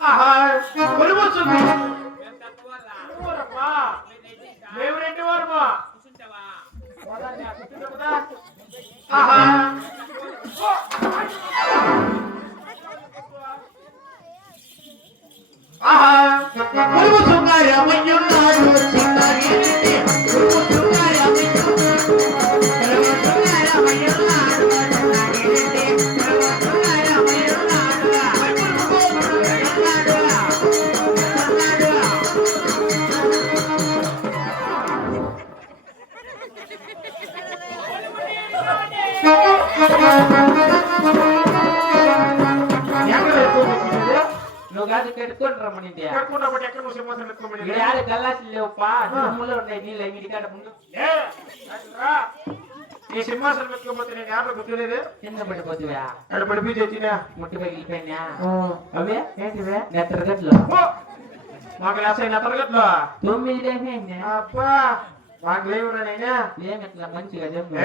ఆహా కొలువొస్తుంది మేము రెండు వారమా ఆహా ఆహా కొలువొస్తుందా రామయ్యున్నాడు చిన్నగి కొలువొస్తుందా ఈ సింహాసనం ఎత్తుకోపోతే నేను యాభై గుర్తులేదు కింద పడిపోతువా అక్కడ పడిపోయి వచ్చినా ముట్టి పగిలిపోయినా అవే ఏంటివే నెత్తరగట్లు మాకు లేసైన తరగట్లో 9 అబ్బా మాకు లేవురా నైనా ఏమి ఇట్లా మంచిగా చెప్పు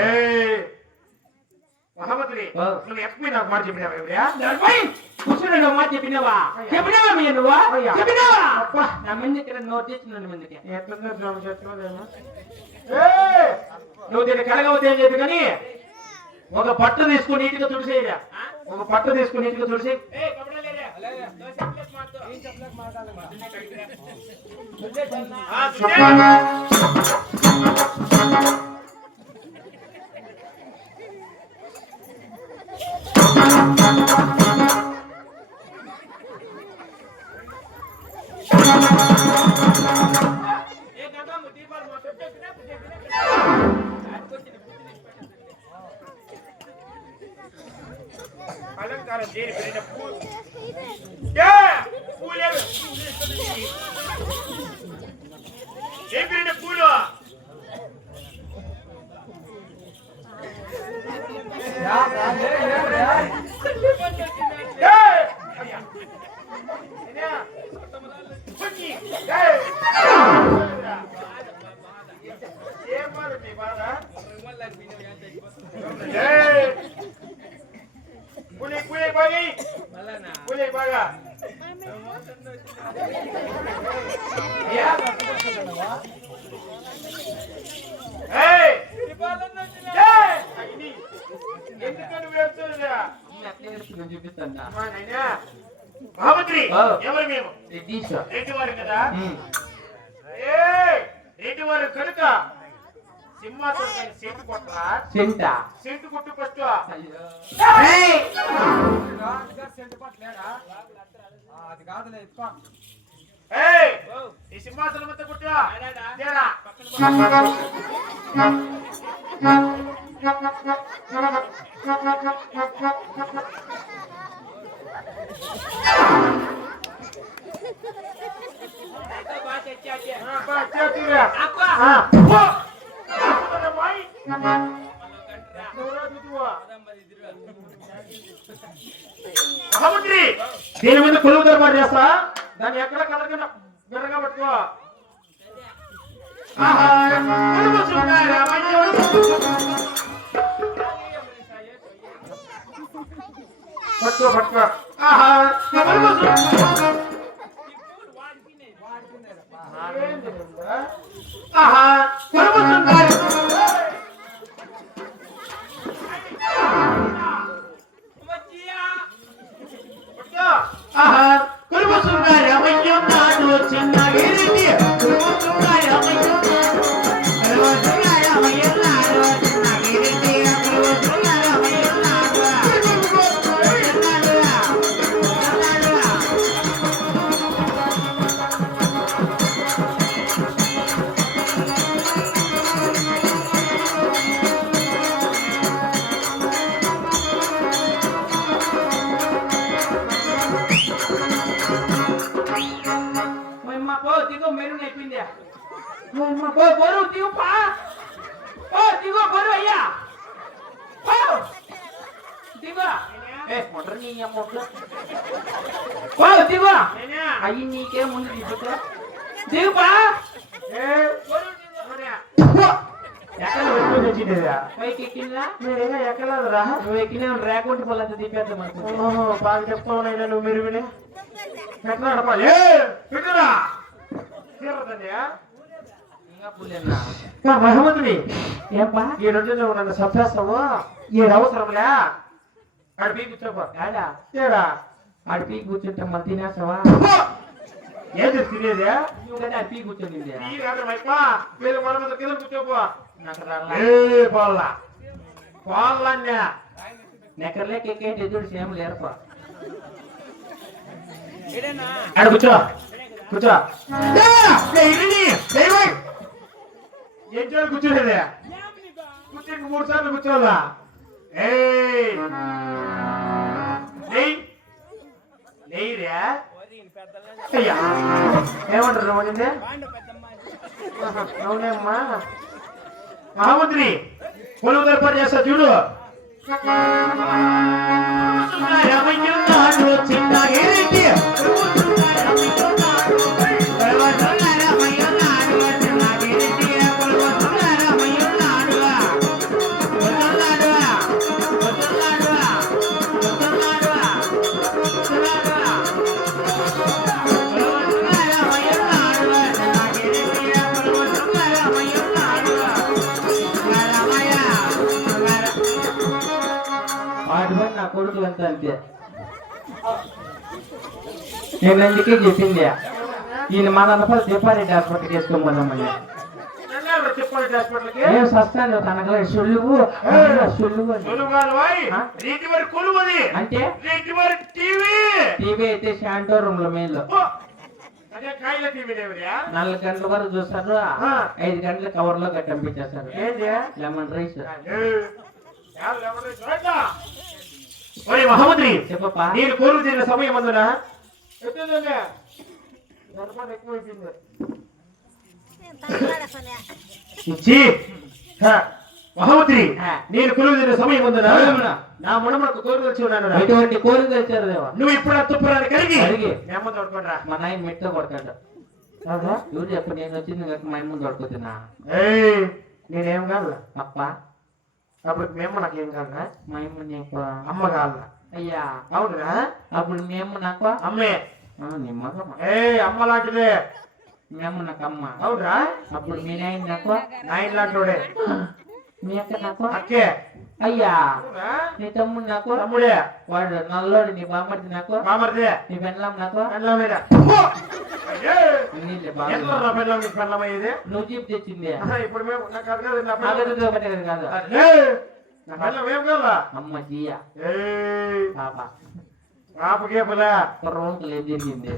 మహమ్మద్ని నువ్వు ఎక్కువ నాకు మాట చెప్పినావా కూర్చుని నువ్వు మాట చెప్పినావా చెప్పినావా మీ నువ్వా చెప్పినావా నా ముందుకి నోట్ చేస్తున్నాను ముందుకి ఎట్లా నువ్వు దీన్ని కడగవద్దు అని చెప్పి కానీ ఒక పట్టు తీసుకుని నీటిగా తుడిసేయరా ఒక పట్టు తీసుకుని నీటిగా తుడిసి అలంకారం దేని పెరిగిన పూలు ఏం పెరిగిన పూలు ఏం బాధ నీ బాధ పులి పులి బాగి పులి బాగా ఎందుకని వేడుతుందా చూపిస్తా మహామంత్రి ఎవరు మేము రెడ్డి వారు కదా రెడ్డి వారు కనుక సింహాసనం సెంటు కొట్టరా సెంటు కొట్టు ఫస్ట్ ఈ సింహాసనం అంతా కొట్టు మహామంత్రి దీని మీద కొలువు దర్బాటు చేస్తా దాన్ని ఎక్కడ కలగకుండా బిర్రగా పట్టుకో పట్టుకో పట్టుకో బరువు దిగు పా దిగు బరువు అయ్యా దిగు దిగు అయ్యి నీకే ముందు దిగుతా దిగు పా పైకి ఎక్కిందా ఎక్కలేదురా నువ్వు ఎక్కిన రేకుంటి పొలంతా దిపేద్దాం బాగా చెప్తావు నైనా నువ్వు మీరు విని పెట్టరాడప్ప ఏ పెట్టరా తీరదండి ఇంకా పుల్లెన్నా మహమ్మద్ని ఏపా ఈ రోజు నువ్వు నన్ను చంపేస్తావు ఈ అవసరంలే ఆడ పీ కూర్చోపో ఏడా ఏడా అడిపి కూర్చుంటే మళ్ళీ తినేస్తావా ఏది తినేది నువ్వు కదా అడిపి కూర్చొని ఈ కాదు మైపా వీళ్ళు మన మీద కింద కూర్చోపో నాకు రాలా ఏ పోల్లా పోల్లన్యా నెక్కర్లే కేకేంటి చూడు సేమ్ లేరపా ఆడ కూర్చో కూర్చో ఏం చేయాలి కూర్చోలేదే కూర్చోండి 3 సార్లు కూర్చోవాలా లేయిరే అయ్యా ఏమంటారు నువ్వు అవునేమ్మా మహామంత్రి కొలువు ఏర్పాటు చేస్తా చూడు నా కొడుకులు అంతా అంతే నేను అందుకే చెప్పింది ఈయన మా నన్నపల్లి చెప్పారెడ్డి హాస్పిటల్కి వేసుకోమన్నామని చెప్పండి హాస్పిటల్కి ఏం సస్తాను తనకు సొల్లువు సొల్లువు అంటే టీవీ అయితే శాంటో రూమ్ లో మేలు 4 గంటల వరకు చూస్తారు 5 గంటల కవర్ లో కట్టంపించేస్తారు లెమన్ రైస్ మహామంత్రి చెప్పప్పా నేను కోరు తీరిన సమయం అందున మహామంత్రి నేను కొలువు తీరిన సమయం అందున నా మునమునకు కోరు తెచ్చి ఉన్నాను ఎటువంటి కోరిక తెచ్చారు దేవా నువ్వు ఇప్పుడు తుప్పరాన్ని కడిగి కడిగి మీ అమ్మ తోడుకుంటా మా నాయన మెట్టు కొడతాడు ఎవరు చెప్పు నేను వచ్చింది కనుక మా అమ్మ తోడుకుతున్నా నేనేం కాదు అప్ప అప్పుడు మేము నాకేం కాదు మా అమ్మ నీకు అమ్మ కాదు అయ్యా అవునా అప్పుడు మేము నాకు అమ్మే నీ మగ అమ్మ లాంటిదే మేము నాకు అమ్మ అవునా అప్పుడు మీ నాయన నాకు నాయన లాంటి మీ అక్క నాకు అక్కే అయ్యా నీ తమ్ముడు నాకు తమ్ముడే వాడు నల్లోడు నీ బామ్మర్ది నాకు బామర్దే నీ పెళ్ళం నాకు పెళ్ళం మీద నీళ్ళే ఎంత బాగా పెళ్ళం నీకు పెళ్ళం అయ్యేది నువ్వు జీప్ తెచ్చింది ఇప్పుడు మేము నాకు అది కాదు నా నాకు పెళ్ళం ఒకటే కాదు నా పెళ్ళం ఏం కావాలా అమ్మ జీయ పాప పాపకేపలా రోజులు ఏం జరిగింది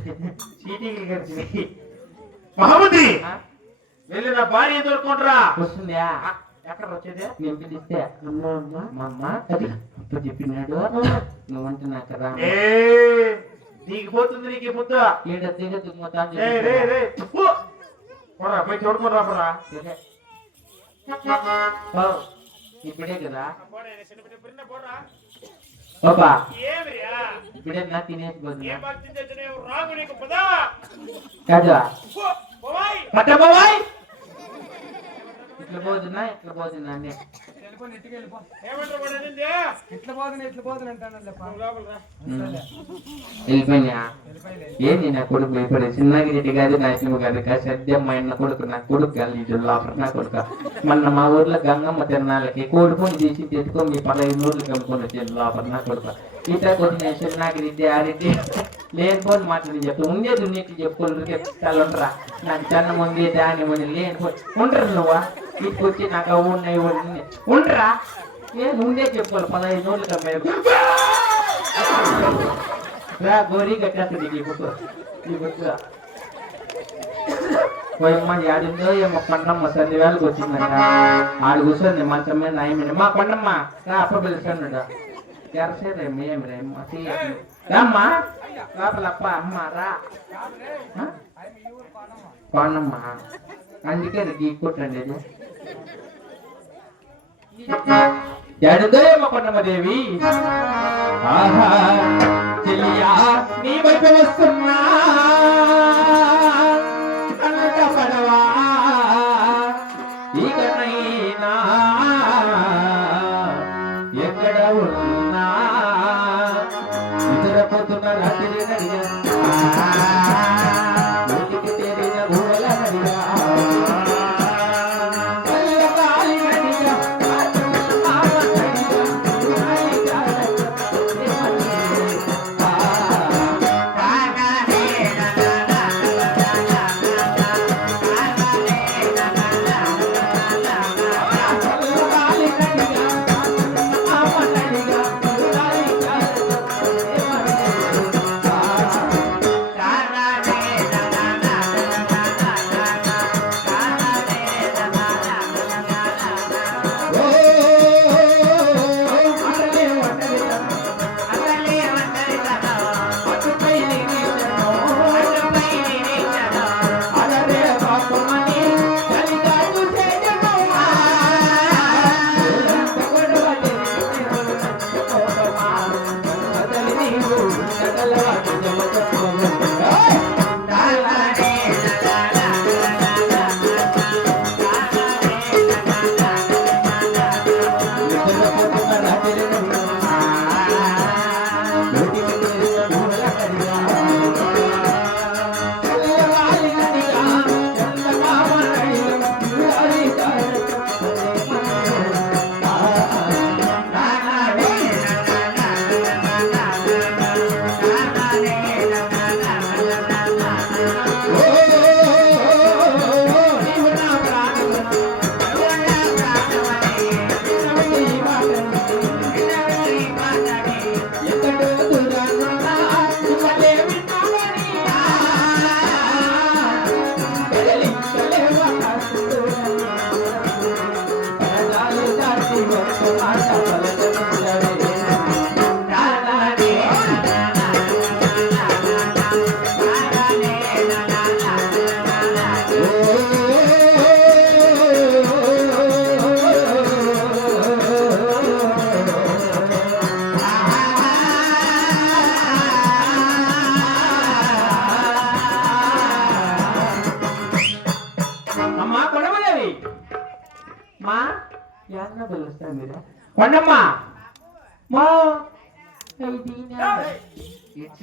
చీటీకి కలిసి మహామంత్రి వెళ్ళి నా భార్య దొరుకుంటారా వస్తుందా ఎక్కడ వచ్చేది నేను పిలిస్తే మా అమ్మ అది అప్పుడు చెప్పినాడు నువ్వంటే నాకు రా నీకు పోతుంది నీకు ముద్ద ఈడ దిగ దిగుతా పోయి చూడుకుని రాపరా ఇప్పుడే కదా బాబా ఇప్పుడే నా తినేసి కాదా పట్ట బాబాయ్ ఇట్లా పోతున్నా ఇట్లా పోతున్నా అని వెళ్ళిపోయినా ఏంది నా కొడుకు వెళ్ళిపోయి చిన్నగిరెడ్డి కాదు నా ఇష్టం కాదు సద్యం మా అన్న కొడుకు నా కొడుకు కాదు లోపల నా కొడుకు మొన్న మా ఊర్లో గంగమ్మ తిరణాలకి కోడిపోని తీసి తెచ్చుకో మీ 15 ఊర్లు కమ్ముకొని వచ్చేది లోపల నా కొడుకు ఇట్లా కొద్దిన చిన్నగిరెడ్డి ఆ రెడ్డి లేనిపోని మాటలు చెప్పు ఉండేది నీకు చెప్పుకోరు చాలా ఉండరా నాకు చిన్న ఉంది దాని ఉంది లేనిపోయి ఉండరు నువ్వా ఇటుకొచ్చి నాకు అవి ఉన్నాయి ఉండరా నేను ఉండే చెప్పుకోవాలి 15 ఊర్లు కమ్మాయి రా గోరీ కట్టేస్తుంది ఈ బుక్ పోయమ్మ యాడిందో ఏమో కొండమ్మ 10 వేలకు వచ్చిందంట ఆడు కూర్చొని మంచం మీద నాయమని మా కొండమ్మ రా అప్ప పిలుస్తాడు ఎరసేరేమి ఏమి రేమ్మ రామ్మా లోపలప్ప అమ్మ రా కొండమ్మ అందుకే గీ కొట్టండి యాడిందో ఏమో కొండమ్మ దేవి ఆహా చెల్లియా నీ వైపు వస్తున్నా పడవా ఇకనైనా ఎక్కడ ఉన్నా ఇతర పోతున్న రాత్రి నడిగా ఊరికి తేరిన భూల నడిగా కొండమ్మా మా It's